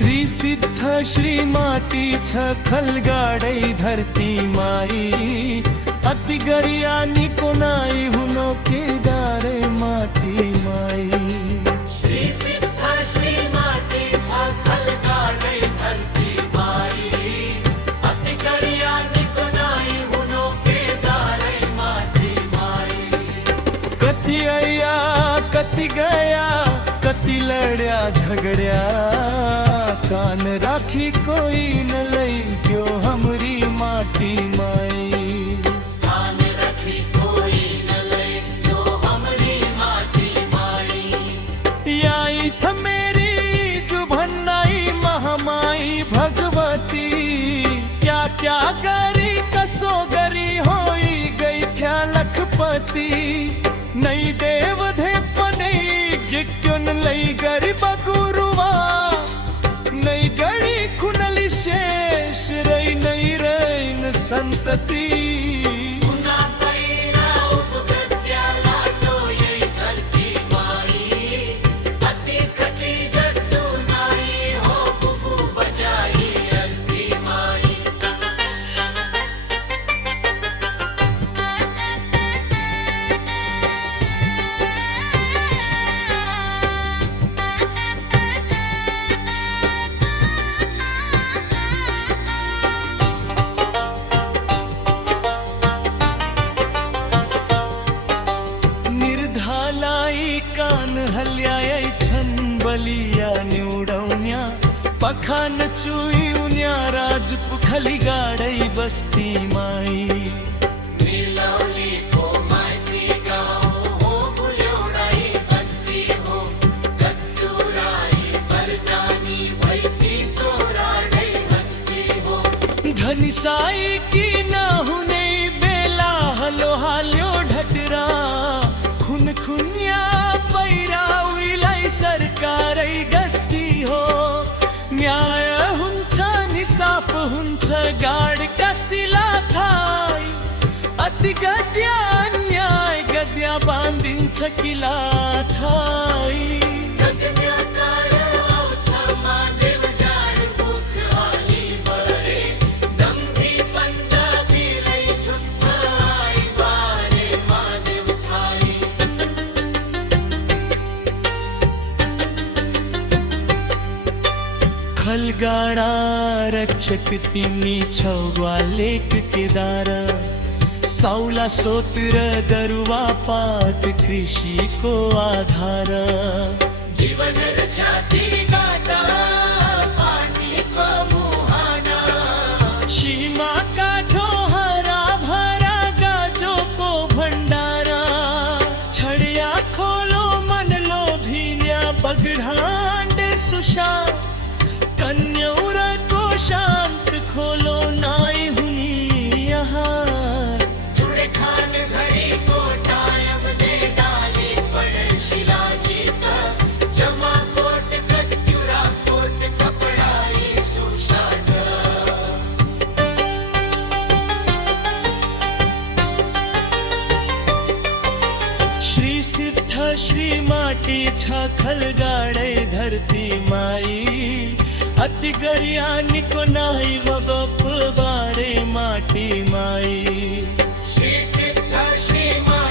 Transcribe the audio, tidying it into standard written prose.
श्री सिद्ध श्री माटी छखल गाडै धरती माई अति गरियानी को नाई हुनो केदारे माटी माई श्री सिद्ध श्री माटी छखल गाडै धरती माई अति गरियानी को नाई हुनो केदारे माटी माई कति आया कति गया कति लड्या झगड्या कान राखी कोई न लई क्यों हमरी माटी माई कान रखी कोई न लई क्यों हमरी माटी माई याई छ मेरी जुभन्नाई महामाई भगवती क्या क्या करी कसो गरी होई गई थ्या लखपति नई देव धेपने गिक्युन लई गरीब गुरुवा नई गड़ी खुनली शेष रई नई रैन संतति उना पैरा उपगत्या लाटो यही धरती माई अति खती गट्टू नाई हो बुबू बजाई अल्पी माई कान हल्याय छन बलिया निवडवण्या पखान चुईउन्या राजपुखली गाडै बस्ती माई मिलौली को माइती गाँव हो बुल्योड़ाई बस्ती हो गत्तुराई बरदानी भैती सोराड़ै हस्ती हो धनिसाई की ना हुने बेला हलो हाल्यो ढटरा खुन खुन्या पैरा उइलाई सरकारै गस्ती हो न्याय हुन्छ निसाफ हुन्छ गाड कसिला थाई अति गद्या अन्याय गद्या बाँधिन्छ किला थाई गद्या कार आउँछ महादेव जाड बुख आली बरे दम्भी पन्जाबीलाई छुट्छ आई बारे महादेव थाई खलगाडा रक्षक तिमी छौ ग्वालेक केदार साउला सोतिर दरुवा पात कृषि को आधार जीवन छाती गाता पानी को मुहाना सीमा काठो हरा भरा गाजो को भंडारा छड़िया खोलो मन लो भीन्या बगढ़ांड सुशा कन्यौर को शांत खोलो नाई हुनी यहाँ जुड़े खान घड़ी को टायम दे डाली पड़ शिला जीता जमा कोट कत्युरा कोट कपड़ाई सुशाट श्री सिद्ध श्री माटी छखल गाडै धरती माई अति गरियानी को नाई वगप बाडे माटी माई श्री सिद्ध श्री माटी